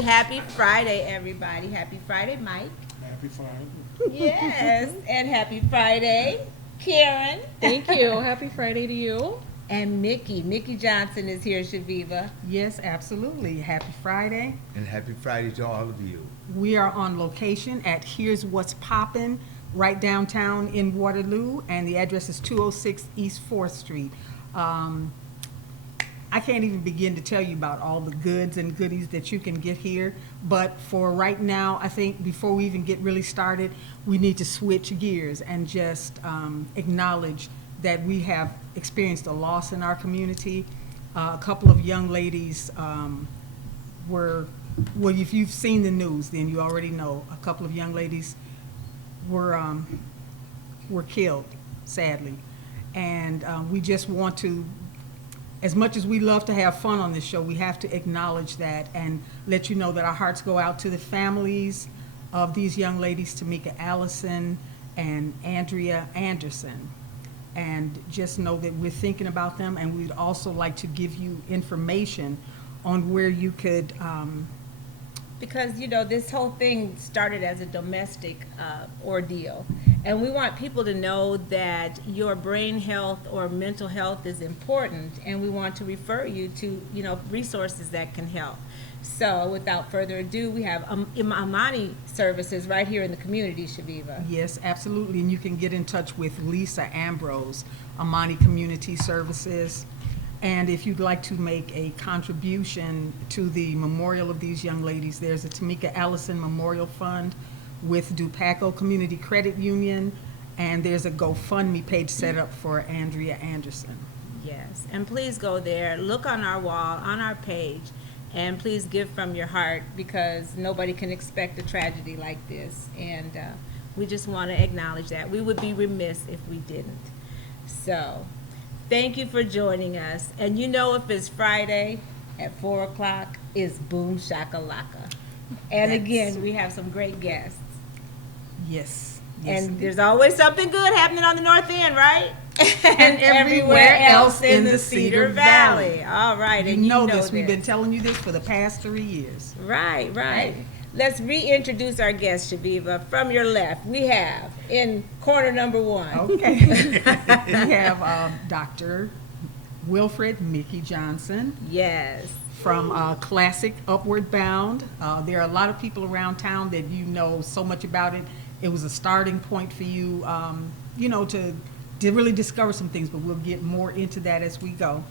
happy Friday, everybody. Happy Friday, Mike. Happy Friday. Yes, and happy Friday, Karen. Thank you. Happy Friday to you. And Mickey Johnson is here, Chaveevah. Yes, absolutely. Happy Friday. And happy Friday to all of you. We are on location at Here's What's Poppin', right downtown in Waterloo, and the address is 206 East 4th Street. I can't even begin to tell you about all the goods and goodies that you can get here, but for right now, I think before we even get really started, we need to switch gears and just acknowledge that we have experienced a loss in our community. A couple of young ladies well, if you've seen the news, then you already know. A couple of young ladies were killed, sadly. And we just want to, as much as we love to have fun on this show, we have to acknowledge that and let you know that our hearts go out to the families of these young ladies, Tamika Allison and Andrea Anderson. And just know that we're thinking about them, and we'd also like to give you information on where you could Because, you know, this whole thing started as a domestic ordeal. And we want people to know that your brain health or mental health is important, and we want to refer you to, you know, resources that can help. So without further ado, we have Amani services right here in the community, Chaveevah. Yes, absolutely, and you can get in touch with Lisa Ambrose, Amani Community Services. And if you'd like to make a contribution to the memorial of these young ladies, there's a Tamika Allison Memorial Fund with Dupaco Community Credit Union, and there's a GoFundMe page set up for Andrea Anderson. Yes, and please go there, look on our wall, on our page, and please give from your heart, because nobody can expect a tragedy like this. And we just want to acknowledge that. We would be remiss if we didn't. So thank you for joining us. And you know, if it's Friday at 4 o'clock, it's Boom Shakalaka. And again, we have some great guests. Yes. And there's always something good happening on the North End, right? And everywhere else in the Cedar Valley. All right. You And know this. We've been telling you this for the past 3 years. Right. Let's reintroduce our guest, Chaveevah. From your left, we have in corner number 1. Okay. We have Dr. Wilfred Mickye Johnson. Yes. From Classic Upward Bound. There are a lot of people around town that you know so much about it. It was a starting point for you, you know, to really discover some things, but we'll get more into that as we go.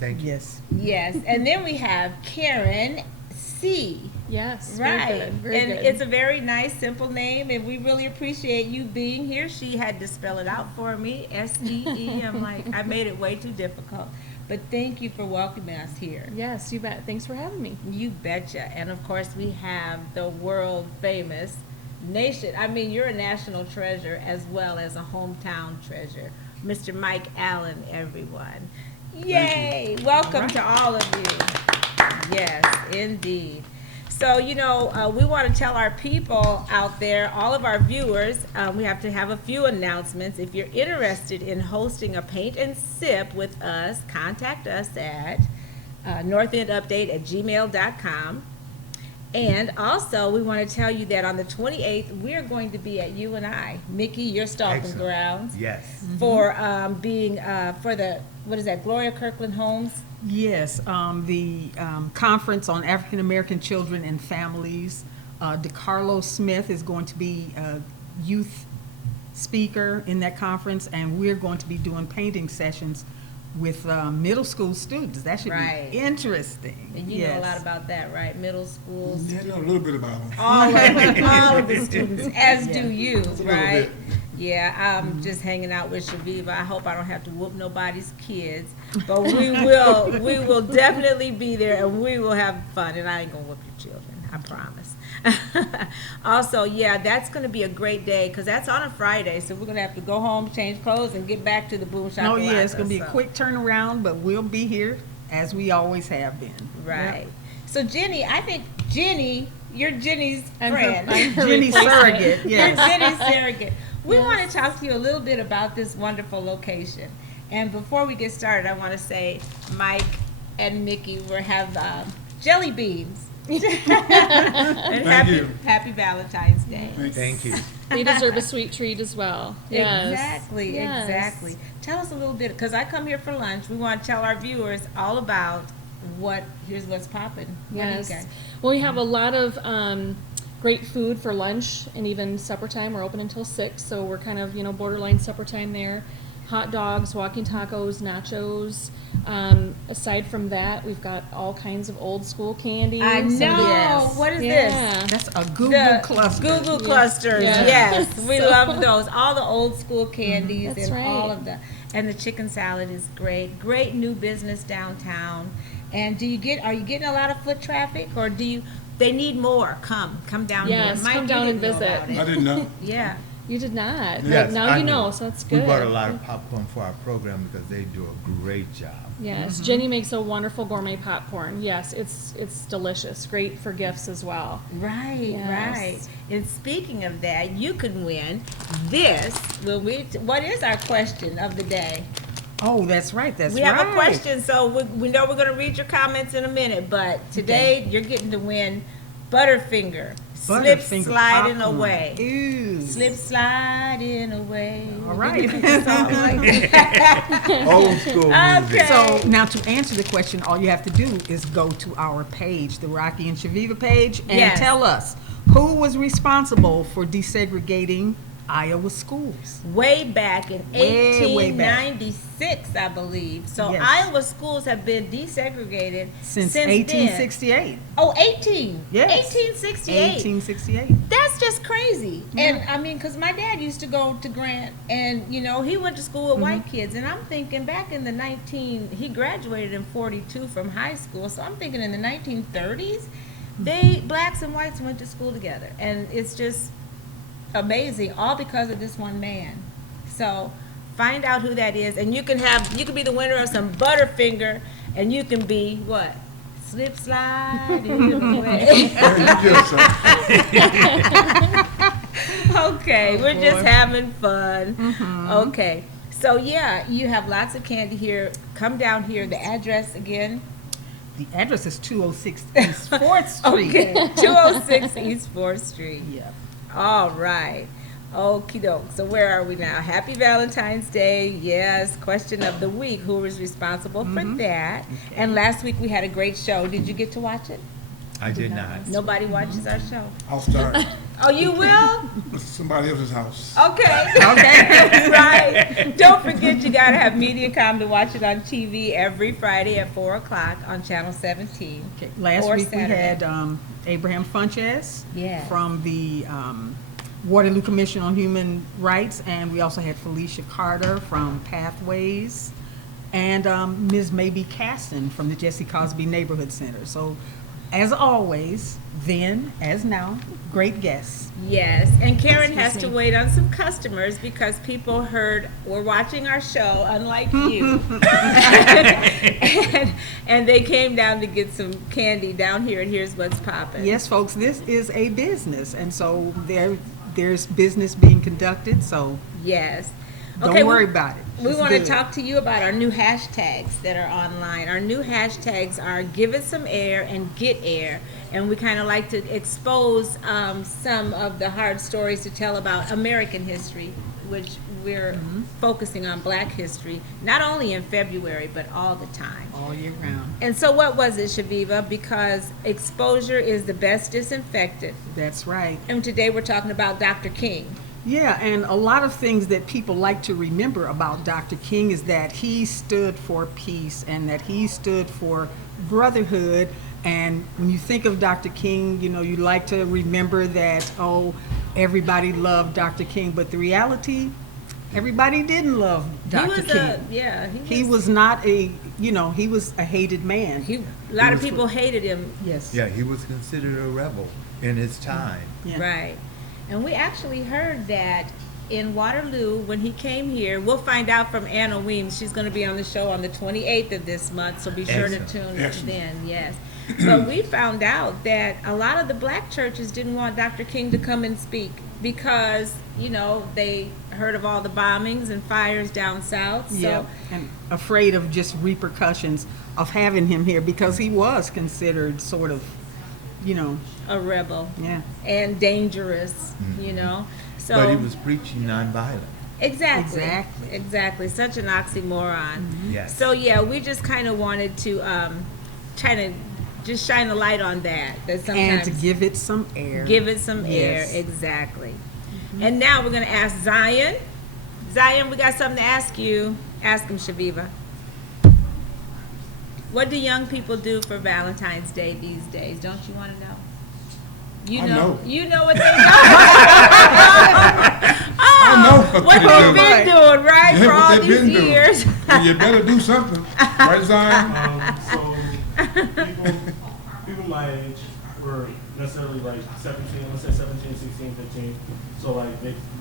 Thank you. Yes. And then we have Caren See. Yes. Right. Very good. Very And good. it's a very nice, simple name, and we really appreciate you being here. She had to spell it out for me, S-E-E. I'm like, I made it way too difficult. But thank you for welcoming us here. Yes, you bet. Thanks for having me. You betcha. And of course, we have the world famous you're a national treasure as well as a hometown treasure, Mr. Mike Allen, everyone. Yay! Welcome to all of you. Yes, indeed. So, you know, we want to tell our people out there, all of our viewers, we have to have a few announcements. If you're interested in hosting a paint and sip with us, contact us at northendupdate@gmail.com. And also, we want to tell you that on the 28th, we're going to be at UNI. Mickye, your stomping Excellent. grounds. Yes. For being, for the, what is that, Gloria Kirkland Homes? Yes, the Conference on African American Children and Families. DeCarlo Smith is going to be a youth speaker in that conference, and we're going to be doing painting sessions with middle school students. That should Right. be interesting. And you know a lot about that, right? Middle school Yeah, I students. know a little bit about them. All of the students, as do you, little right? bit. Yeah, I'm just hanging out with Chaveevah. I hope I don't have to whoop nobody's kids, but we will definitely be there, and we will have fun, and I ain't gonna whoop your children, I promise. Also, yeah, that's gonna be a great day, because that's on a Friday, so we're gonna have to go home, change clothes, and get back to the Boom Shop. Oh, yeah, it's going to be a quick turnaround, but we'll be here as we always have been. Right. So Jenny, I think you're Jenny's I'm her- friend. I'm her Jenny replacement. Surrogate, You're yes. Jenny's surrogate. We Yes. want to talk to you a little bit about this wonderful location. And before we get started, I want to say Mike and Mickye will have jelly beans And Thank you. happy Valentine's Day. Thank you. They deserve a sweet treat as well. Yes. Exactly, Yes. exactly. Tell us a little bit, because I come here for lunch. We want to tell our viewers all about here's what's popping. Yes. Well, we have a lot of great food for lunch and even supper time. We're open until 6, so we're kind of, borderline supper time there. Hot dogs, walking tacos, nachos. Aside from that, we've got all kinds of old school candy. I know. Yes. What is Yeah. this? That's a Google The cluster. Google clusters, Yeah. yes. We love those. All the old school candies That's and all right. of and the chicken salad is great. Great new business downtown. And are you getting a lot of foot traffic, or they need more? Come down here. Yes, Mike, come you down and didn't know visit. about it. I didn't know. Yeah. You did not. Yes, But now I you do. know, so that's We good. bought a lot of popcorn for our program because they do a great job. Yes, Jenny makes a wonderful gourmet popcorn. Yes, it's delicious. Great for gifts as well. Right, Yes. right. And speaking of that, you can win this. What is our question of the day? Oh, that's right. That's We right. have a question, so we know we're going to read your comments in a minute, but today you're getting to win Butterfinger. Slip Butterfinger sliding popcorn. away. Ew. Slip sliding away. All right. Song like that. Old school music. Okay. So now to answer the question, all you have to do is go to our page, the Rocki and Chaveevah page, and Yes. tell us who was responsible for desegregating Iowa schools. Way back in Way back. 1896, I believe. So Yes. Iowa schools have been desegregated Since then. 1868. Oh, 18. Yes. 1868. 1868. That's just crazy. And I mean, because my dad used to go to Grant, and he went to school with white kids. And I'm thinking back in he graduated in 42 from high school. So I'm thinking in the 1930s, blacks and whites went to school together. And it's just amazing, all because of this one man. So find out who that is, and you can be the winner of some Butterfinger, and you can be what? Slip slide away. Okay, we're just having fun. Okay, so yeah, you have lots of candy here. Come down here. The address again? The address is 206 East 4th Street. Okay, 206 East 4th Street. Yep. All right. Okie doke. So where are we now? Happy Valentine's Day. Yes. Question of the week. Who was responsible for that? And last week we had a great show. Did you get to watch it? I did not. Nobody watches our show. I'll start. Oh, you will? This is somebody else's house. Okay. Okay. Right. Don't forget, you got to have MediaCom to watch it on TV every Friday at 4 o'clock on Channel 17. Okay. Last Or week Saturday. we had Abraham Funches Yes. from the Waterloo Commission on Human Rights, and we also had Felicia Carter from Pathways, and Ms. Maybe Caston from the Jesse Cosby Neighborhood Center. So, as always, then as now, great guests. Yes, and Caren has to wait on some customers because people were watching our show, unlike you. and they came down to get some candy down here, and here's what's popping. Yes, folks, this is a business, and so there's business being conducted, so Yes. don't worry about it. We It's want to good. talk to you about our new hashtags that are online. Our new hashtags are Give It Some Air and Get Air. And we kind of like to expose some of the hard stories to tell about American history, which we're focusing on Black history, not only in February, but all the time. All year round. And so what was it, Chaveevah? Because exposure is the best disinfectant. That's right. And today we're talking about Dr. King. Yeah, and a lot of things that people like to remember about Dr. King is that he stood for peace and that he stood for brotherhood. And when you think of Dr. King, you like to remember that, everybody loved Dr. King. But the reality, everybody didn't love Dr. King. He was not he was a hated man. A lot of people hated him. Yes. Yeah, he was considered a rebel in his time. Yeah. Right. And we actually heard that in Waterloo when he came here. We'll find out from Anna Weems. She's going to be on the show on the 28th of this month, so be sure to Excellent. tune in Excellent. then. Yes. But we found out that a lot of the black churches didn't want Dr. King to come and speak because, they heard of all the bombings and fires down south. So Yeah, and afraid of just repercussions of having him here because he was considered sort of you know, A rebel yeah. and dangerous, you know. So But he was preaching nonviolence. exactly, Exactly. exactly. Such an oxymoron. Yes. So yeah, we just kind of wanted to try to just shine a light on that. That And sometimes to give it some air. give it some air. Yes. Exactly. And now we're gonna ask Zion. Zion, we got something to ask you. Ask him, Chaveevah. What do young people do for Valentine's Day these days? Don't you want to know? You I know. You know what they do. I know What they they've do. been doing, right, Yeah, for what all they've these been doing. years. And you better do something. Right, Zion? So people my age were necessarily like 17, let's say 17, 16, 15. So like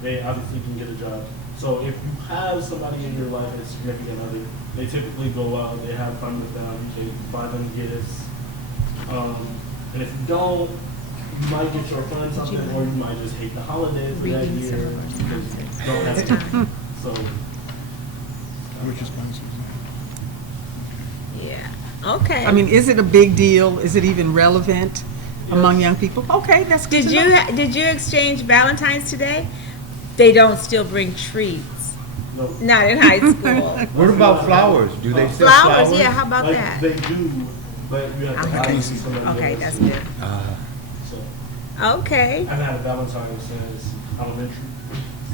they obviously can get a job. So if you have somebody in your life as significant other, they typically go out, they have fun with them, they buy them gifts. And if you don't, you might get your friend something, or you might just hate the holiday for that Reading year some of our because you sponsors. don't have it. So Which is sponsors. Yeah. Okay. I mean, is it a big deal? Is it even relevant among young people? Okay, that's good did to you know. did you exchange Valentine's today? They don't still bring treats. no. Not in high school. What about flowers? Do they sell Flowers, flowers? yeah. How about Like, that? they do, but you have to Okay. obviously somebody Okay, else. that's good. So Okay. I've had a Valentine since elementary.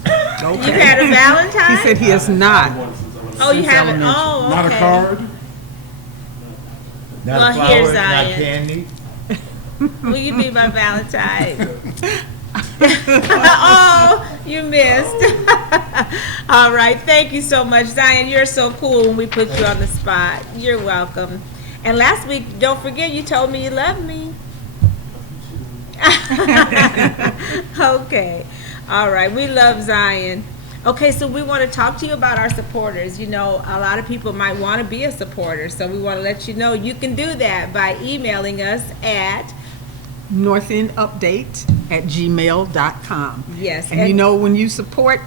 You've had a Valentine? He said he has I've had not. one since elementary. Oh, you Since haven't? elementary. Oh, okay. Not a card? Not Well, flowers, here's not Zion. candy? Will you be my Valentine? Oh, you missed. All right. Thank you so much, Zion. You're so cool when we put you on the spot. You're welcome. And last week, don't forget, you told me you loved me. Okay. All right. We love Zion. Okay, so we want to talk to you about our supporters. You know, a lot of people might want to be a supporter, so we want to let you know you can do that by emailing us at northendupdate@gmail.com. yes. And you know, when you support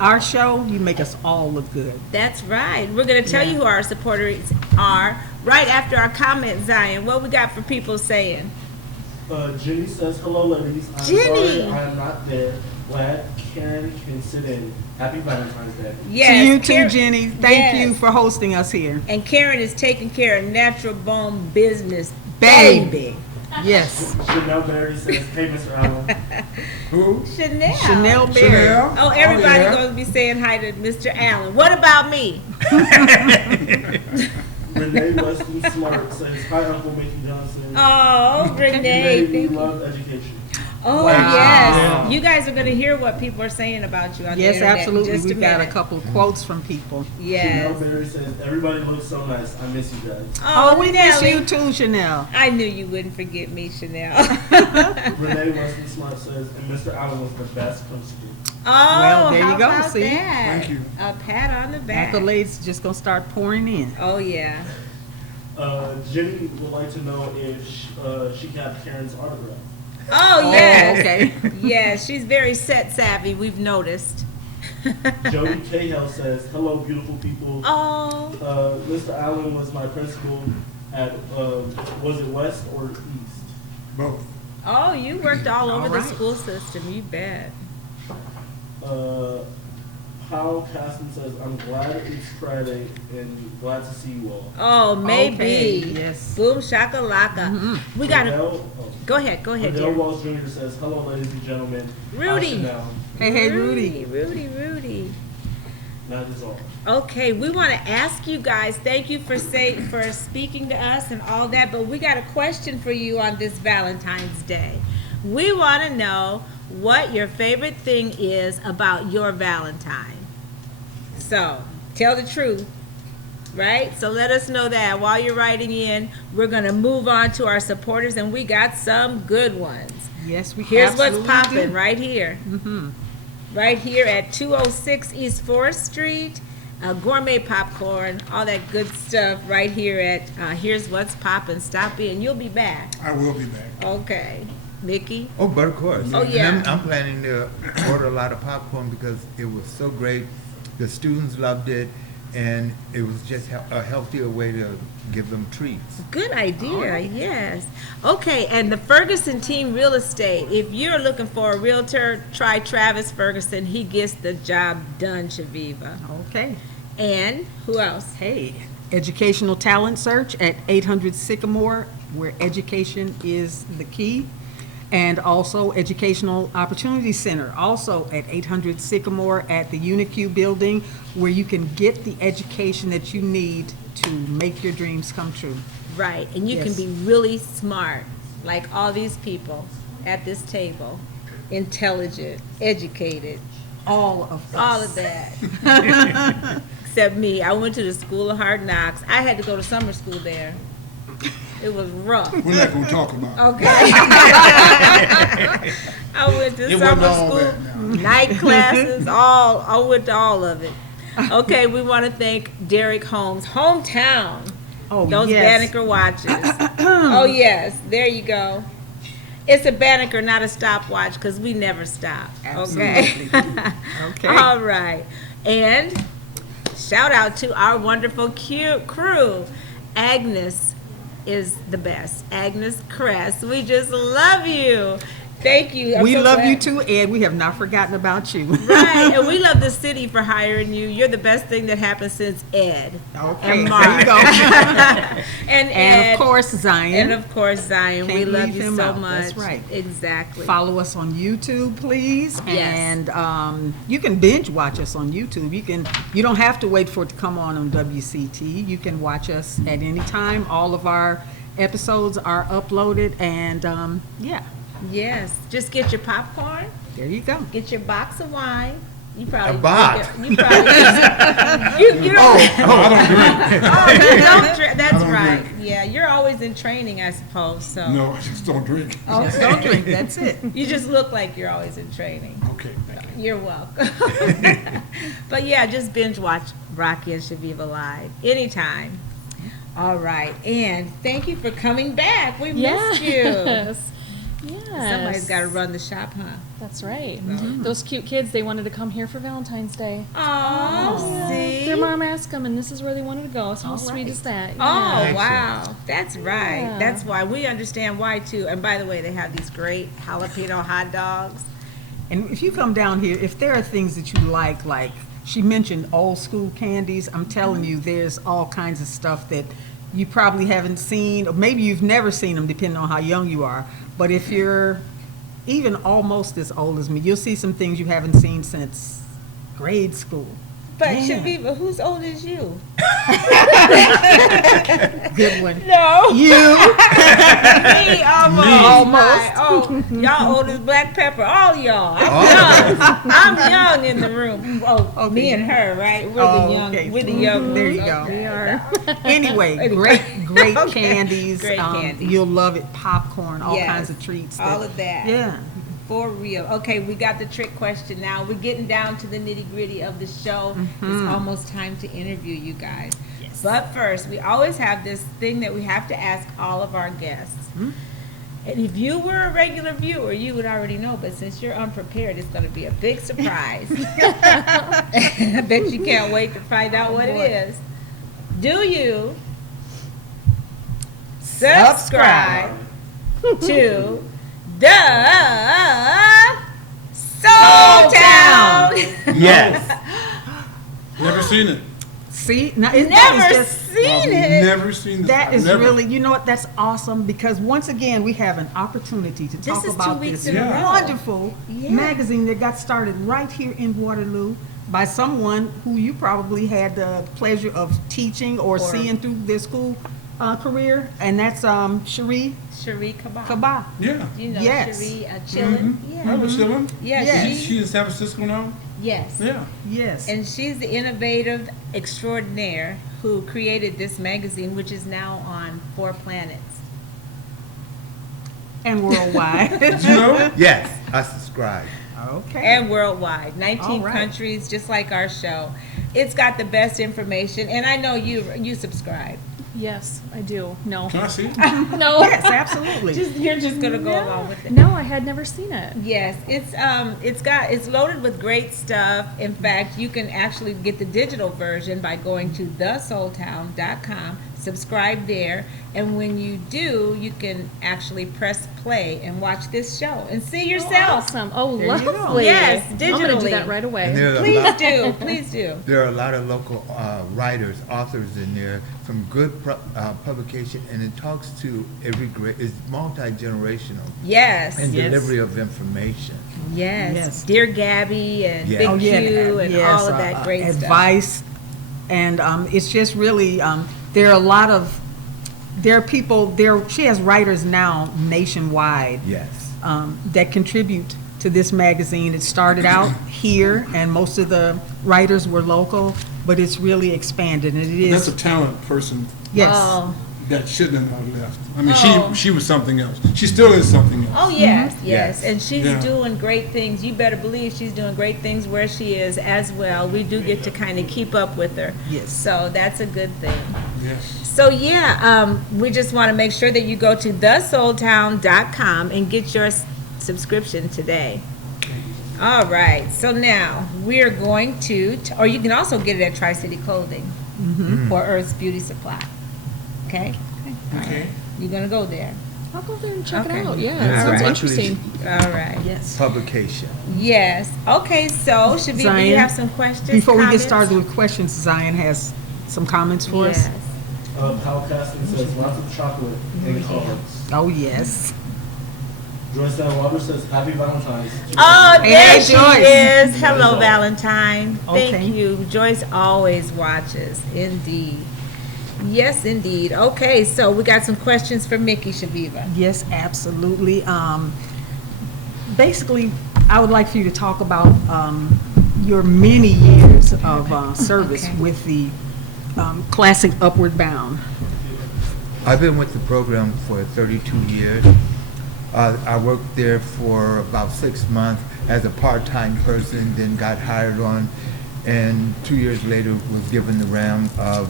our show, you make us all look good. That's right. We're going to tell Yeah. you who our supporters are right after our comment, Zion. What we got for people saying? Jenny says, hello ladies. I'm Jenny. sorry I am not there. Glad Karen can sit in. Happy Valentine's Day. Yes. To you too, Karen- Jenny. Thank you Yes. for hosting us here. And Karen is taking care of natural bone business. Baby. Yes. Chanel Berry says, hey Mr. Allen. Who? Chanel. Chanel Berry. Chanel? Oh, everybody yeah. going to be saying hi to Mr. Allen. What about me? Renee Weston Smart says, hi Uncle Mickey Johnson. Oh, You Renee. made me Thank you. love education. Oh, Wow. yes. You guys are going to hear what people are saying about you on the Yes, internet in absolutely. just a We've got a minute. couple quotes from people. Yes. Chanel Berry says, everybody looks so nice. I miss you guys. Oh, we miss Nelly. you too, Chanel. I knew you wouldn't forget me, Chanel. Renee Weston Smart says, and Mr. Allen was the best principal. Oh, Well, there you how go, about see? that? Thank you. A pat on the back. Accolades just gonna start pouring in. Oh, yeah. Jenny would like to know if she got Karen's autograph. Oh, yes. okay. Yes, she's very set savvy, we've noticed. Jody Cahill says, hello, beautiful people. Oh, Mr. Allen was my principal at, was it West or East? Both. oh, you worked all over All the right. school system, you bet. Powell Caston says, I'm glad it's Friday and glad to see you all. Oh, maybe. Okay, yes. Boom shakalaka. We got to, Odell, go ahead, Odell dear. Walsh Jr. says, hello, ladies and gentlemen. Rudy. Chanel. Hey, Rudy. Rudy. That is all. Okay, we want to ask you guys, thank you for speaking to us and all that, but we got a question for you on this Valentine's Day. We want to know what your favorite thing is about your Valentine. So, tell the truth, right? So let us know that. While you're writing in, we're going to move on to our supporters, and we got some good ones. Yes, we Here's what's absolutely popping do. right here. Mm-hmm. Right here at 206 East 4th Street. Gourmet popcorn, all that good stuff right here at Here's What's Poppin'. Stop in. You'll be back. I will be back. Okay. Mickey? Oh, but of course. Oh, And yeah. I'm planning to order a lot of popcorn because it was so great. The students loved it, and it was just a healthier way to give them treats. Good idea, yes. Okay, and the Ferguson Team Real Estate. If you're looking for a realtor, try Travis Ferguson. He gets the job done, Chaveevah. Okay. And who else? Hey, educational talent search at 800 Sycamore, where education is the key. And also Educational Opportunity Center, also at 800 Sycamore at the UniQ building, where you can get the education that you need to make your dreams come true. Right, and you can Yes. be really smart, like all these people at this table. Intelligent, educated, All of us. all of that. Except me. I went to the School of Hard Knocks. I had to go to summer school there. It was rough. We're not gonna talk about it. Okay. I went to It wasn't summer all school, that now. night classes, I went to all of it. Okay, we want to thank Derek Holmes, hometown. Oh, Those yes. Banneker watches. Oh, yes, there you go. It's a Banneker, not a stopwatch, because we never stop. Okay. Okay. All right. And shout out to our wonderful crew. Agnes is the best. Agnes Cress. We just love you. Thank you. I'm We so love glad- you too, Ed. We have not forgotten about you. Right, and we love the city for hiring you. You're the best thing that happened since Ed. Okay, And there Mark. you go. And And Ed. of course, Zion. And of course, Zion. We Can't love leave you him so out. much. That's right. Exactly. Follow us on YouTube, please. Yes. And you can binge watch us on YouTube. You don't have to wait for it to come on WCT. You can watch us at any time. All of our episodes are uploaded, and yeah, Yes. Just get your popcorn. there you go. Get your box of wine. You probably A box? You probably you don't. I don't drink. Oh, you don't drink. That's I don't right. drink. Yeah, you're always in training, I suppose. So No, I just don't drink. Just don't drink. That's it. you just look like you're always in training. Okay, thank you. You're welcome. But yeah, just binge watch Rocki and Chaveevah live anytime. All right, and thank you for coming back. We missed you. Yes. Somebody's got to run the shop, huh? That's right. Those cute kids, they wanted to come here for Valentine's Day. Oh, see. Their mom asked them, and this is where they wanted to go. So how sweet is that? Oh, Excellent. wow. That's right. Yeah. That's why. We understand why, too. And by the way, they have these great jalapeno hot dogs. And if you come down here, if there are things that you like she mentioned old school candies, I'm telling you, there's all kinds of stuff that you probably haven't seen, or maybe you've never seen them, depending on how young you are. But if you're even almost as old as me, you'll see some things you haven't seen since grade school. But Yeah. Chaveevah, who's old as you? Good one. No. You. Me, almost. Almost. Oh, y'all old as black pepper. All y'all. I'm young. I'm young in the room. Oh, Okay. me and her, right? We're Oh, the young. okay. We're the young. There you ones. go. Okay. We are. Anyway, great Okay. candies. Great candy. You'll love it. Popcorn, all Yes. kinds of treats. All of that. Yeah. For real. Okay, we got the trick question now. We're getting down to the nitty gritty of the show. It's almost time to interview you guys. Yes. But first, we always have this thing that we have to ask all of our guests. And if you were a regular viewer, you would already know, but since you're unprepared, it's going to be a big surprise. I bet you can't wait to find out what it is. Do you subscribe to the Soul Town? Yes. Never seen it. See, now Never that is just, seen it. Never seen this. that is Never. really, you know what? That's awesome because once again we have an opportunity to talk is 2 about weeks this in a row. wonderful Yeah. magazine that got started right here in Waterloo by someone who you probably had the pleasure of teaching or seeing through their school career, and that's Cherie Cherie Kaba. Kaba. Yeah. You know Yes. Cherie Chillin? Yeah. Remember chilling? Yeah, Yes. She in San Francisco now? Yes. Yeah. Yes. And she's the innovative extraordinaire who created this magazine, which is now on 4 planets. And worldwide. Did you know? Yes, I subscribe. Okay. And worldwide, 19 All right. countries, just like our show. It's got the best information, and I know you subscribe. Yes, I do. No. Can I see it? No. Yes, absolutely. You're just gonna go along with it. No, I had never seen it. Yes, it's loaded with great stuff. In fact, you can actually get the digital version by going to thesoultown.com, subscribe there, and when you do, you can actually press play and watch this show and see yourself. Awesome. Oh, There you go. lovely. Yes, I'm gonna do digitally. that right And away. there are a Please lot, do, please do. there are a lot of local writers, authors in there, some good publication, and it talks to every grade. It's multi-generational Yes, in Yes. delivery of information. yes. Yes. Dear Gabby and Yeah. Big Oh, Q and yes, all of that great stuff. advice, and it's just really there are a lot of there are people there. She has writers now nationwide Yes. that contribute to this magazine. It started out here, and most of the writers were local, but it's really expanded, and it That's a is talent person yes. Oh, that shouldn't have left. I mean, Oh. she was something else. She still is something else. oh yes, yes, Yes. and she's Yeah. doing great things. You better believe she's doing great things where she is as well. We do get to kind of keep up with her. Yes. So that's a good thing. Yes. So yeah, we just want to make sure that you go to thesoultown.com and get your subscription today. All right, so now we're going to, or you can also get it at Tri-City Clothing or Earth's Beauty Supply. Okay? Okay. You're gonna go there. I'll go there and check Okay. it out. Yeah, There's it a sounds monthly interesting. All right. Yes. publication. Yes. Okay, so Chaveevah, you Zion, have some questions? Before we get comments? started with questions, Zion has some comments for us. Yes. Kyle Caston says lots of chocolate and cards. Oh, yes. Joyce Ann Waters says happy Valentine's. Oh, Hey, there she Joyce. is. Hello, Hello. Valentine. Thank Okay. you. Joyce always watches. Indeed. Yes, indeed. Okay, so we got some questions for Mickye, Chaveevah. Yes, absolutely. Basically, I would like for you to talk about your many years of service Okay. with the classic Upward Bound. I've been with the program for 32 years. I worked there for about 6 months as a part-time person, then got hired on, and 2 years later was given the realm of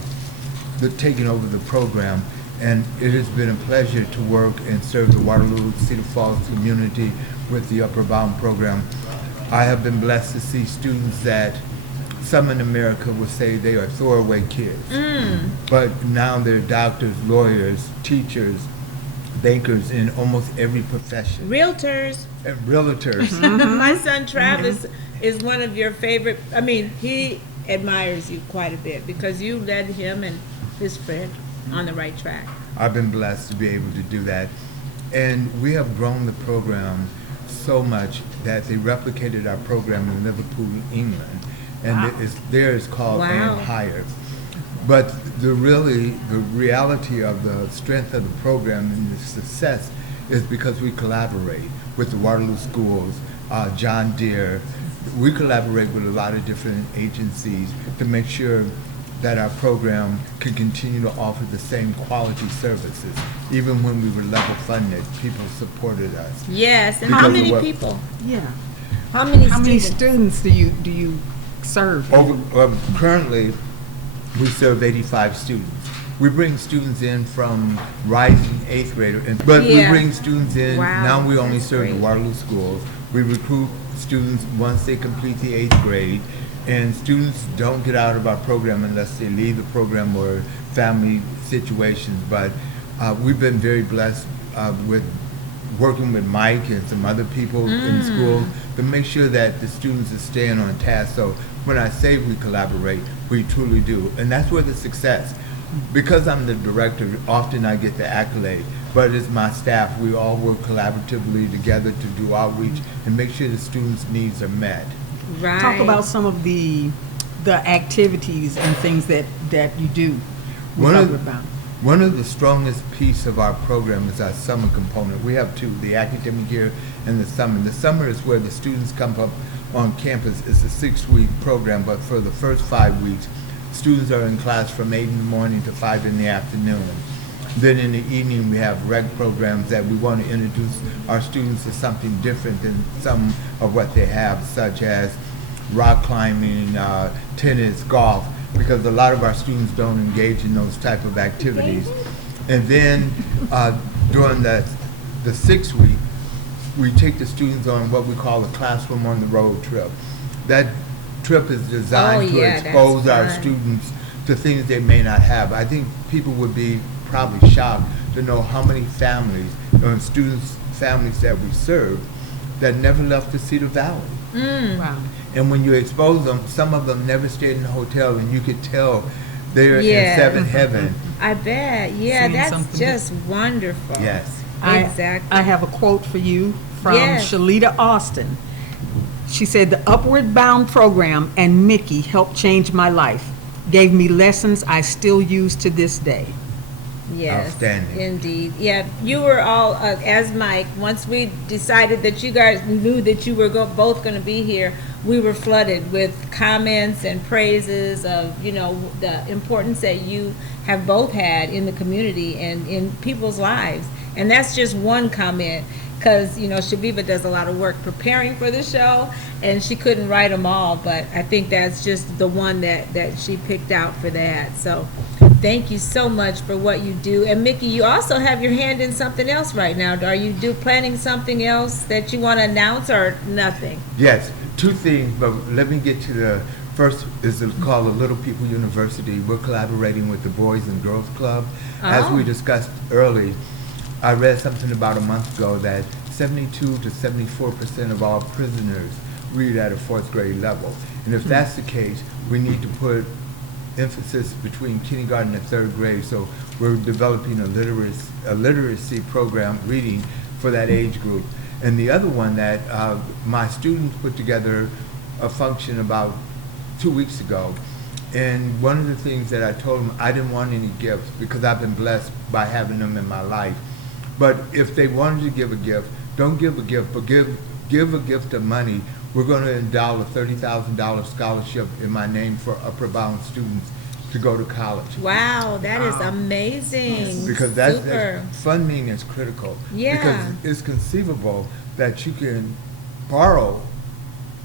taking over the program. And it has been a pleasure to work and serve the Waterloo, Cedar Falls community with the Upward Bound program. I have been blessed to see students that some in America would say they are throwaway kids. But now they're doctors, lawyers, teachers, bankers in almost every profession. Realtors. And realtors. My son Travis is one of your favorite. I mean, he admires you quite a bit because you led him and his friend on the right track. I've been blessed to be able to do that. And we have grown the program so much that they replicated our program in Liverpool, England. And theirs called Wow. And Higher. But the reality of the strength of the program and the success is because we collaborate with the Waterloo schools, John Deere. We collaborate with a lot of different agencies to make sure that our program can continue to offer the same quality services. Even when we were level funded, people supported us. Yes, and Because how of many what- people? Yeah. How many How many students? students do you serve? Currently, we serve 85 students. We bring students in from rising 8th grader, but we Yeah. bring students in, Wow, now we only that's serve the great. Waterloo schools. We recruit students once they complete the 8th grade, and students don't get out of our program unless they leave the program or family situations. But we've been very blessed with working with Mike and some other people in school to make sure that the students are staying on task. So when I say we collaborate, we truly do. And that's where the success. Because I'm the director, often I get the accolade, but it's my staff. We all work collaboratively together to do outreach and make sure the students' needs are met. Right. Talk about some of the activities and things that you do with Upward Bound. One of the strongest piece of our program is our summer component. We have two, the academic year and the summer. The summer is where the students come up on campus. It's a 6-week program, but for the first 5 weeks, students are in class from 8 in the morning to 5 in the afternoon. Then in the evening, we have rec programs that we want to introduce our students to something different than some of what they have, such as rock climbing, tennis, golf. because a lot of our students don't engage in those type of activities. And then during the 6th week, we take the students on what we call a classroom on the road trip. That trip is designed to expose our students to things they may not have. I think people would be probably shocked to know how many families, students, families that we serve that never left the Cedar Valley. Wow. And when you expose them, some of them never stayed in a hotel, and you could tell they're in seventh heaven. I bet. Yeah, Seeing that's something just wonderful. Yes. Exactly. I have a quote for you from Yes. Shalita Austin. She said, "The Upward Bound program and Mickey helped change my life, gave me lessons I still use to this day." Yes, Outstanding. indeed. Yeah, you were all, as Mike, once we decided that you guys knew that you were both going to be here, we were flooded with comments and praises of, the importance that you have both had in the community and in people's lives. And that's just one comment, because, Chaveevah does a lot of work preparing for the show, and she couldn't write them all, but I think that's just the one that she picked out for that. So thank you so much for what you do. And Mickye, you also have your hand in something else right now. Are you planning something else that you want to announce, or nothing? Yes, 2 things, but let me get to the first. Is called the Little People University. We're collaborating with the Boys and Girls Club. As we discussed early, I read something about a month ago that 72 to 74% of all prisoners read at a 4th grade level. And if that's the case, we need to put emphasis between kindergarten and 3rd grade. So we're developing a literacy program, reading, for that age group. And the other one that my students put together a function about 2 weeks ago. And one of the things that I told them, I didn't want any gifts because I've been blessed by having them in my life. But if they wanted to give a gift, don't give a gift, but give a gift of money. We're going to endow a $30,000 scholarship in my name for upper bound students to go to college. Wow, that is amazing. Because Super. funding is critical. Yeah. Because it's conceivable that you can borrow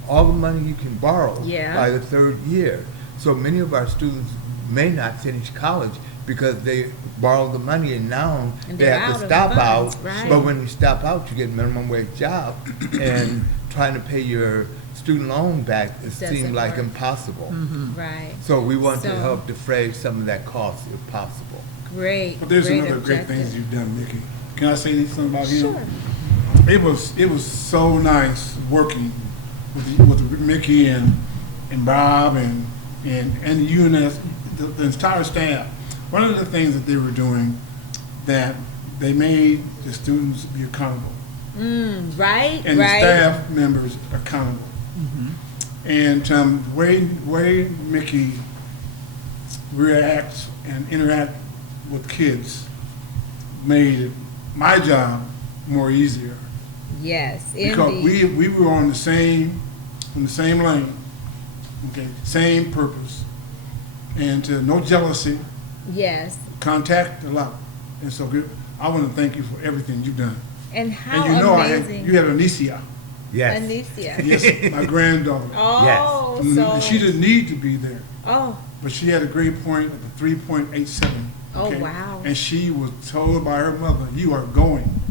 all the money you can borrow by the 3rd year. So many of our students may not finish college because they borrow the money, and now they have to stop out. Right. But when you stop out, you get a minimum wage job, and trying to pay your student loan back, it seems like impossible. Right. So we want to So- help defray some of that cost if possible. Great. But there's great another great objective. things you've done, Mickye. Can I say something about him? Sure. It was so nice working with Mickye and Bob and you and the entire staff. One of the things that they were doing, that they made the students be accountable Right. and the staff members accountable. And the way Mickye reacts and interact with kids made my job more easier. Yes, Because indeed. we were on the same lane, okay, same purpose, and no jealousy, Yes. contact a lot, and so I want to thank you for everything you've done. And how And amazing. you had Anicia, Yes. Anicia. yes, my granddaughter. Oh, Mhm, so. and she didn't need to be there, Oh, but she had a grade point of a 3.87. Oh, okay? wow. And she was told by her mother, "You are going,"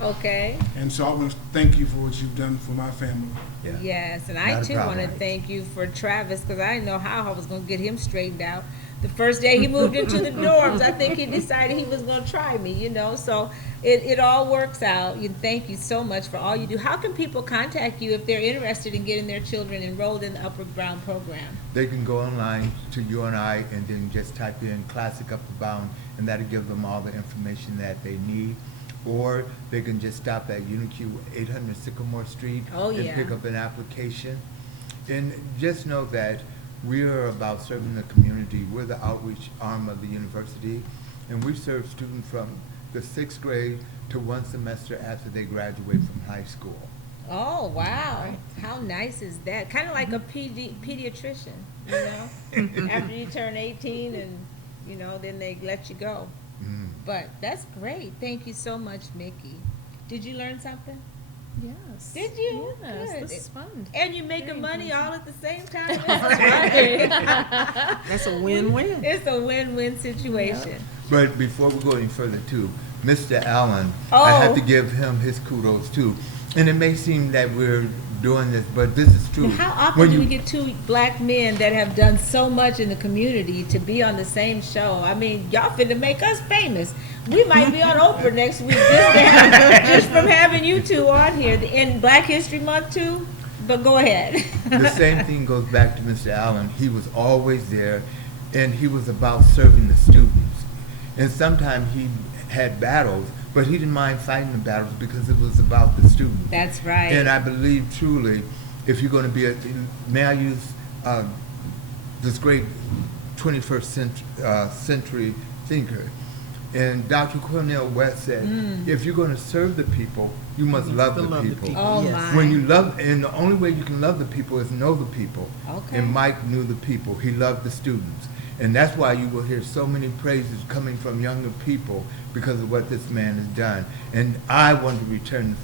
okay. and so I want to thank you for what you've done for my family. Yeah. Yes, and I Not a too want to problem. thank you for Travis, because I didn't know how I was going to get him straightened out. The first day he moved into the dorms, I think he decided he was going to try me, so it all works out. And thank you so much for all you do. How can people contact you if they're interested in getting their children enrolled in the Upward Bound program? They can go online to UNI and then just type in Classic Upper Bound, and that'll give them all the information that they need. Or they can just stop at UNIQ 800 Sycamore Street Oh, and yeah. pick up an application. And just know that we are about serving the community. We're the outreach arm of the university, and we serve students from the 6th grade to 1 semester after they graduate from high school. Oh, wow. How nice is that? Kind of like a pediatrician, after you turn 18 and, then they let you go. Mm. But that's great. Thank you so much, Mickye. Did you learn something? Yes. Did you? Yes, Good. this is fun. And you're making money all at the same time. Right. That's a win-win. It's a win-win situation. But before we go any further too, Mr. Allen, Oh. I have to give him his kudos too. And it may seem that we're doing this, but this is true. How often When do we you- get two black men that have done so much in the community to be on the same show? I mean, y'all finna make us famous. We might be on Oprah next week just from having you two on here in Black History Month too. But go ahead. The same thing goes back to Mr. Allen. He was always there, and he was about serving the students. And sometimes he had battles, but he didn't mind fighting the battles because it was about the students. That's right. And I believe truly, if you're going to be may I use this great 21st century thinker? And Dr. Cornel West said, if you're going to serve the people, you must love the people. Oh Yes. my. When you love, and the only way you can love the people is know the people. Okay. And Mike knew the people. He loved the students. And that's why you will hear so many praises coming from younger people because of what this man has done. And I want to return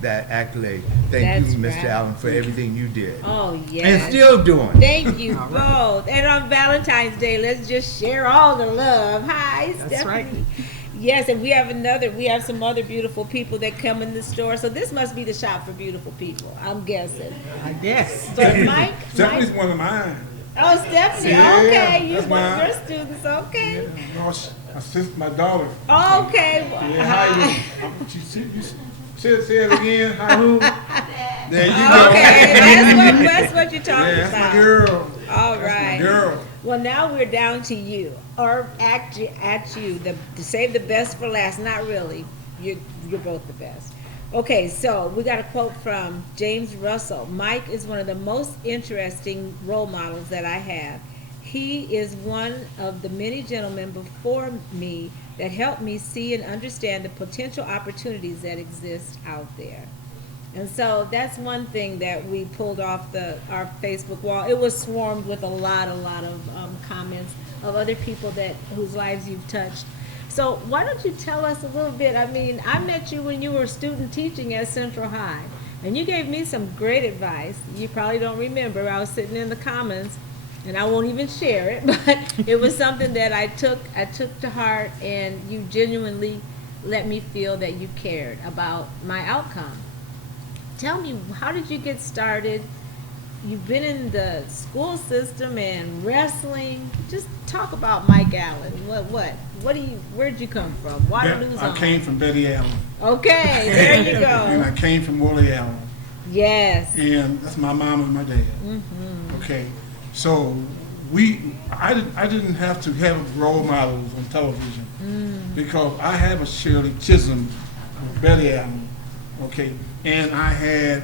that accolade. Thank That's you, Mr. right. Allen, for everything you did. Oh yes. And still doing. Thank you both. And on Valentine's Day, let's just share all the love. Hi, That's Stephanie. right. Yes, and we have some other beautiful people that come in the store. So this must be the shop for beautiful people, I'm guessing. I guess. But Mike, Stephanie's one of mine. oh Stephanie, Yeah, okay, you're that's one of mine. your students, okay. No, my sister, my daughter. Okay. Yeah, how you doing? Say it again. Hi, who? There you go. Okay, that's what you're talking Yeah, that's about. my girl. All That's right. my girl. Well, now we're down to you, or at you. To save the best for last. Not really. You're both the best. Okay, so we got a quote from James Russell. Mike is one of the most interesting role models that I have. He is one of the many gentlemen before me that helped me see and understand the potential opportunities that exist out there. And so that's one thing that we pulled off our Facebook wall. It was swarmed with a lot of comments of other people whose lives you've touched. So why don't you tell us a little bit? I mean, I met you when you were student teaching at Central High, and you gave me some great advice. You probably don't remember. I was sitting in the Commons, and I won't even share it, but it was something that I took to heart, and you genuinely let me feel that you cared about my outcome. Tell me, how did you get started? You've been in the school system and wrestling. Just talk about Mike Allen. Where'd you come from? Waterloo's I on. came from Betty Allen. Okay, there you And I go. came from Willie Allen. Yes. And that's my mom and my dad. Okay, so I didn't have to have role models on television because I have a Shirley Chisholm, Betty Allen, okay, and I had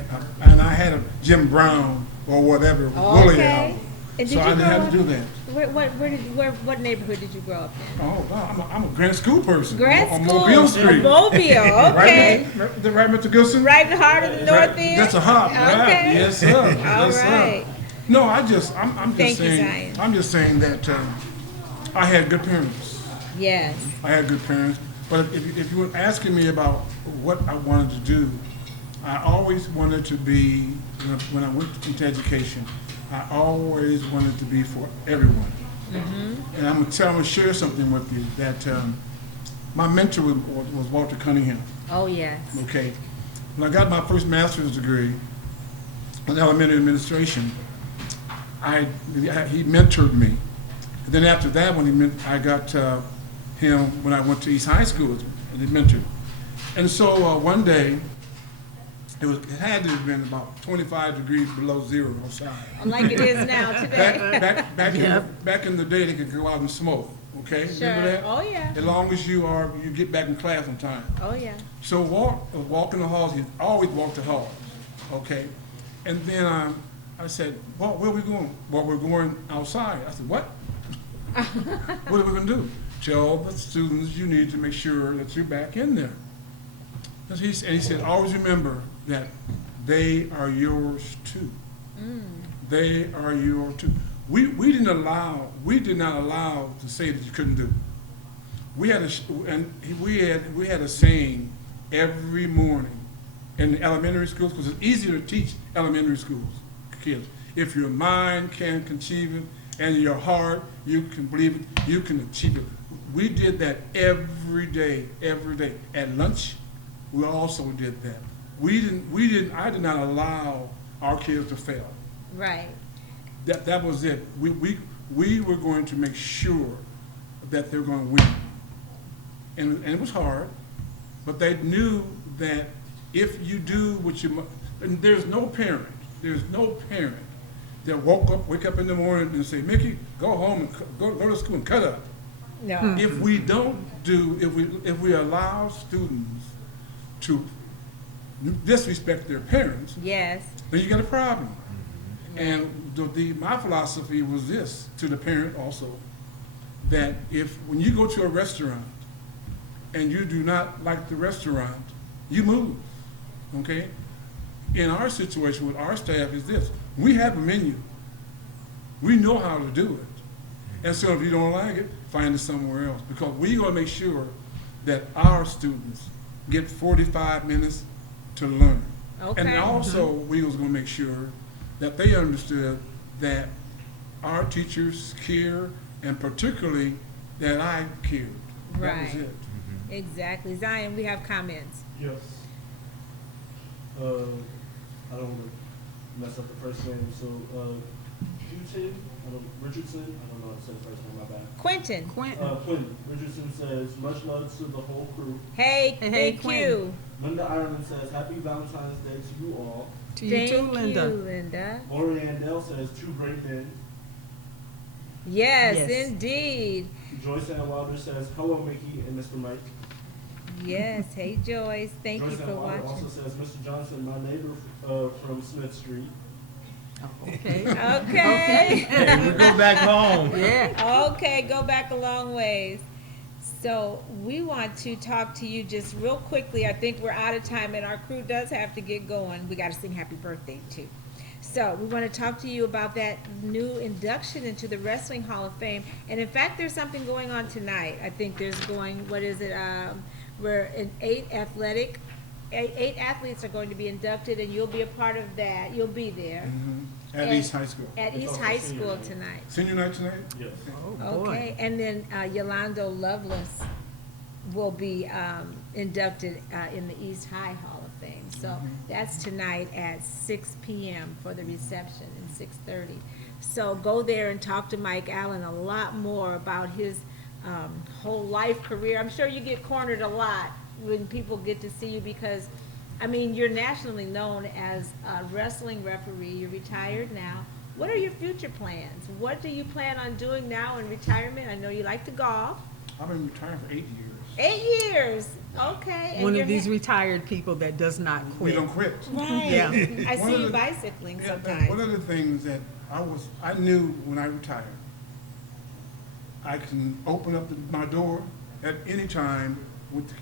a Jim Brown or whatever, Willie Okay. Allen. And So did I you didn't have to grow do that. what neighborhood did you grow up in? Oh, no, I'm a Grant School person. Grant on School. Mobile Street. Mobile, okay. Right, Mr. Gibson? Right in the heart of the north end? That's a hop, right? Okay. Yes, sir. All Yes, sir. right. No, I'm just Thank you, saying. Zion. I'm just saying that I had good parents. Yes. I had good parents. But if you were asking me about what I wanted to do, I always wanted to be, when I went into education, I always wanted to be for everyone. And I'm gonna share something with you that my mentor was Walter Cunningham. Oh, yes. Okay, when I got my first master's degree in elementary administration, he mentored me. And then after that, I got him when I went to East High School, and he mentored. And so one day, it had to have been about 25 degrees below zero outside. Like it is now today. Back in the day, they could go out and smoke. Okay, Sure. remember that? Oh, yeah. As long as you get back in class on time. Oh, yeah. So walking the halls, he always walked the halls, okay? And then I said, "Walt, where are we going?" "Well, we're going outside." I said, "What?" "What are we gonna do?" "Tell the students you need to make sure that you're back in there." And he said, "Always remember that they are yours too. They are yours too." We did not allow to say that you couldn't do. We had a saying every morning in the elementary schools, because it's easier to teach elementary schools kids. If your mind can conceive it and your heart, you can believe it, you can achieve it. We did that every day, every day. At lunch, we also did that. I did not allow our kids to fail. Right. That was it. We were going to make sure that they're going to win. And it was hard, but they knew that if you do what you must, and there's no parent that wake up in the morning and say, Mickey, go home and go to school and cut up. No. If we don't do, if we allow students to disrespect their parents, Yes. then you got a problem. And my philosophy was this to the parent also, that when you go to a restaurant and you do not like the restaurant, you move, okay? In our situation with our staff is this, we have a menu. We know how to do it. And so if you don't like it, find it somewhere else, because we're gonna make sure that our students get 45 minutes to learn. Okay. And also, we was gonna make sure that they understood that our teachers care, and particularly that I cared. That Right. was it. Exactly. Zion, we have comments. Yes. I don't want to mess up the first name, so, Richardson, I don't know how to say the first name, my bad. Quentin. Quentin Richardson says, much love to the whole crew. Hey, Hey, thank Quentin. you. Linda Ireland says, happy Valentine's Day to you all. To you too, Thank Linda. you, Linda. Lori Andell says, two great things. Yes, Yes. indeed. Joyce Ann Wilder says, hello, Mickey and Mr. Mike. Yes. Hey, Joyce. Thank you Joyce for Ann Wilder watching. also says, Mr. Johnson, my neighbor from Smith Street. Okay. Okay. Hey, we go back home. Yeah. Okay, go back a long ways. So we want to talk to you just real quickly. I think we're out of time and our crew does have to get going. We got to sing happy birthday too. So we want to talk to you about that new induction into the Wrestling Hall of Fame. And in fact, there's something going on tonight. I think there's what is it? We're in 8 athletes are going to be inducted, and you'll be a part of that. You'll be there At And- East High School. at It's East also High senior School night. tonight. Senior night tonight? Yes. Oh, boy. Okay, and then Yolando Lovelace will be inducted in the East High Hall of Fame. So that's tonight at 6 p.m. for the reception and 6:30. So go there and talk to Mike Allen a lot more about his whole life career. I'm sure you get cornered a lot when people get to see you because, I mean, you're nationally known as a wrestling referee. You're retired now. What are your future plans? What do you plan on doing now in retirement? I know you like to golf. I've been retired for 8 years. 8 years, okay. And One you're of these retired people that does not We quit. don't quit. Right. Yeah. I One see of you the- bicycling Yeah, sometimes. one of the things that I knew when I retired, I can open up my door at any time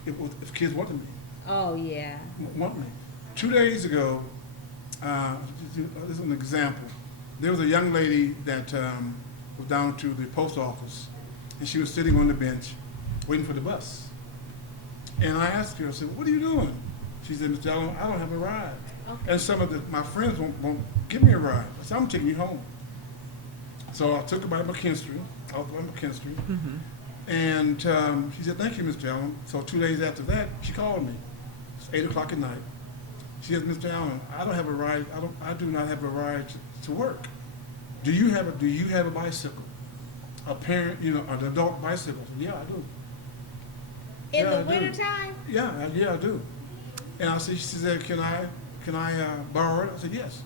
if kids wanted me. Oh, yeah. Want me. 2 days ago, this is an example. There was a young lady that was down to the post office, and she was sitting on the bench waiting for the bus. And I asked her, I said, what are you doing? She said, Mr. Allen, I don't have a ride. Okay. And some of my friends won't give me a ride. I said, I'm taking you home. So I took her by McKinstry, and she said, thank you, Mr. Allen. So 2 days after that, she called me. It's 8 o'clock at night. She said, Mr. Allen, I don't have a ride. I do not have a ride to work. Do you have a bicycle? A parent, an adult bicycle? I said, yeah, I do. In Yeah, the I do. wintertime? Yeah, I do. And she said, can I borrow it? I said, yes.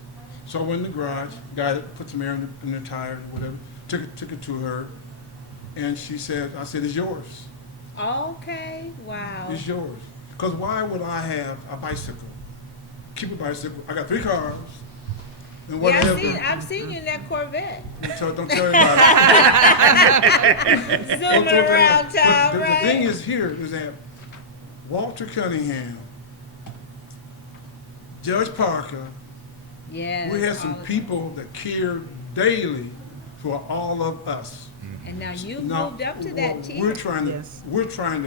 So I went in the garage, got it, put some air in the tire, whatever, took it to her, and I said, it's yours. Okay, wow. It's yours. Because why would I have a bicycle? Keep a bicycle. I got 3 cars. And Yeah, whatever. I've seen you in that Corvette. Don't tell everybody. Zooming around But town, the right? thing is here is that Walter Cunningham, Judge Parker, Yes. we had some all the- people that cared daily for all of us. And now you Now, moved up to that tier. We're trying to Yes.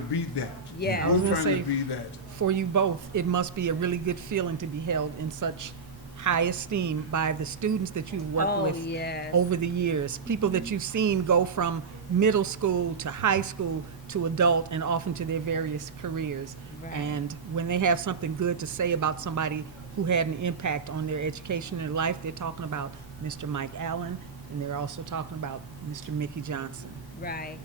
beat that. Yeah. I We're was gonna trying to say- be that. for you both, it must be a really good feeling to be held in such high esteem by the students that you've worked Oh, with yes. over the years. People that you've seen go from middle school to high school to adult and often to their various careers. Right. And when they have something good to say about somebody who had an impact on their education and life, they're talking about Mr. Mike Allen, and they're also talking about Mr. Mickye Johnson. Right.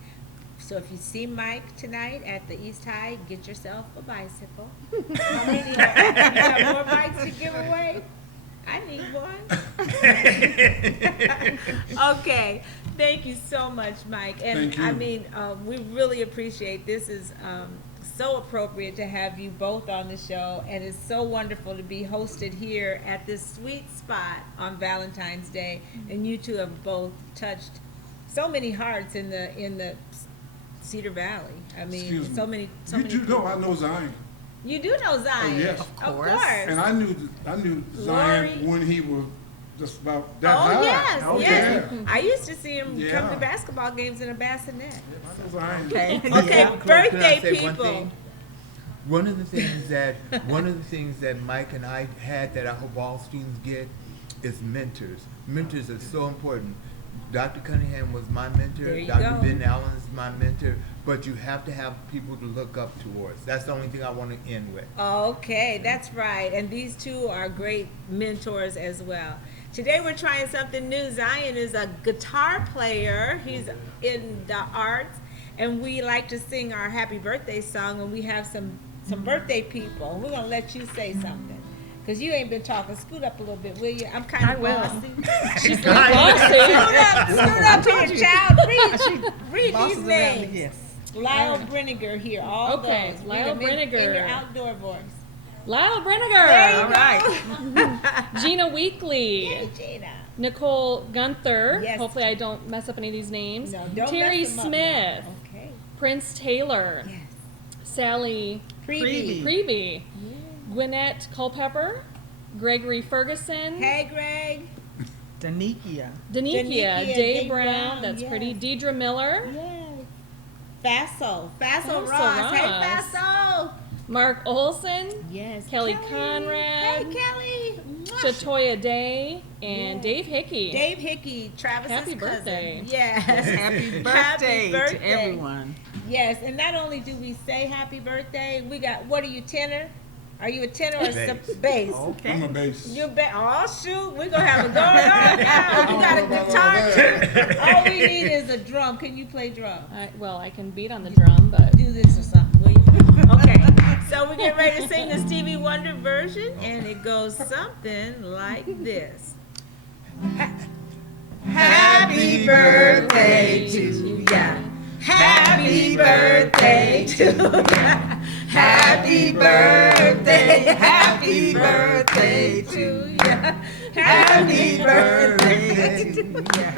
So if you see Mike tonight at the East High, get yourself a bicycle. How many? You got more bikes to give away? I need one. Okay. Thank you so much, Mike. And Thank you. I mean, we really appreciate this. Is so appropriate to have you both on the show, and it's so wonderful to be hosted here at this sweet spot on Valentine's Day. And you two have both touched so many hearts in the Cedar Valley. I mean, Excuse me. so many. You do know I know Zion. You do know Zion. Oh, yes. Of course. course. And I knew Zion Lori. when he was just about that Oh, high. yes, Oh, yes. yeah. I used to see him come Yeah. to basketball games in a bassinet. I know Zion. Okay? Okay, Yeah. Can I birthday say one people. thing? One of the things that Mike and I had that I hope all students get is mentors. Mentors are so important. Dr. Cunningham was my mentor. There you Dr. go. Ben Allen is my mentor. But you have to have people to look up towards. That's the only thing I want to end with. Okay, that's right. And these two are great mentors as well. Today we're trying something new. Zion is a guitar player. He's in the arts. And we like to sing our happy birthday song when we have some birthday people. We're going to let you say something. Because you ain't been talking. Scoot up a little bit, will you? I'm kind of bossy. She's not bossy. Scoot up here, child. Read Bosses these around names. the- yes. Lyle Brenniger here. All Okay, those. Lyle Read them in Brenniger. your outdoor voice. Lyle There Brenniger. you All go. right. Gina Weekly. Yay, Gina. Nicole Gunther. Yes. Hopefully I don't mess up any of these names. No, don't Terry mess them up Smith. now. Okay. Prince Taylor. Yes. Sally Preview. Preby. Gwinnett Culpepper. Gregory Ferguson. Hey, Greg. Danikia. Danikia. Danikia, Day Day Brown. Brown, That's yes. pretty. Deidre Miller. Yay. Faso. Faso Faso Ross. Hey, Ross. Faso. Mark Olson. Yes. Kelly Conrad. Hey, Kelly. Mwah. Shatoya Day. And Yeah. Dave Hickey. Dave Hickey, Travis's Happy cousin. birthday. Yes. Happy birthday to everyone. Yes, and not only do we say happy birthday, we got, what are you, tenor? Are you a tenor or Bass. bass? Okay. I'm a bass. You bet. Oh shoot, we're gonna have it going on now. You got a guitar too. All we need is a drum. Can you play drum? I can beat on the drum, but Do this or something, will you? Okay. So we're getting ready to sing the Stevie Wonder version, and it goes something like this. Happy birthday to ya. Happy birthday to ya. Happy birthday, happy birthday to ya. Happy birthday to ya.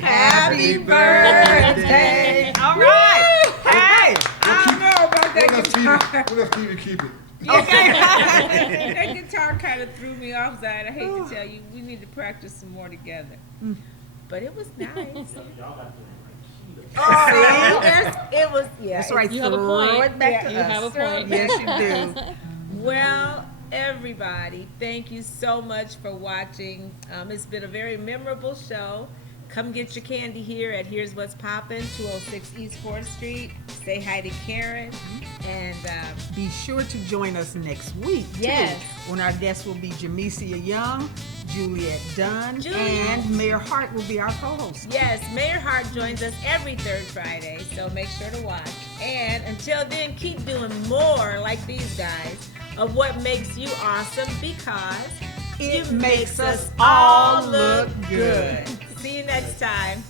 Happy birthday. All right. Hey, I don't know about that guitar. We'll let Stevie keep it. Okay. That guitar kind of threw me off, Zion. I hate to tell you, we need to practice some more together. But it was nice. Y'all got the It was, yeah. That's right. you have a Throw point. it back to You us. have a point. Yes, you do. Well, everybody, thank you so much for watching. It's been a very memorable show. Come get your candy here at Here's What's Poppin', 206 East 4th Street. Say hi to Karen. And Be sure to join us next week, too, Yes. when our guests will be Jamesia Young, Juliet Dunn, Juliet. and Mayor Hart will be our co-host. yes, Mayor Hart joins us every third Friday, so make sure to watch. And until then, keep doing more like these guys of what makes you awesome, because It makes us all look good. See you next time.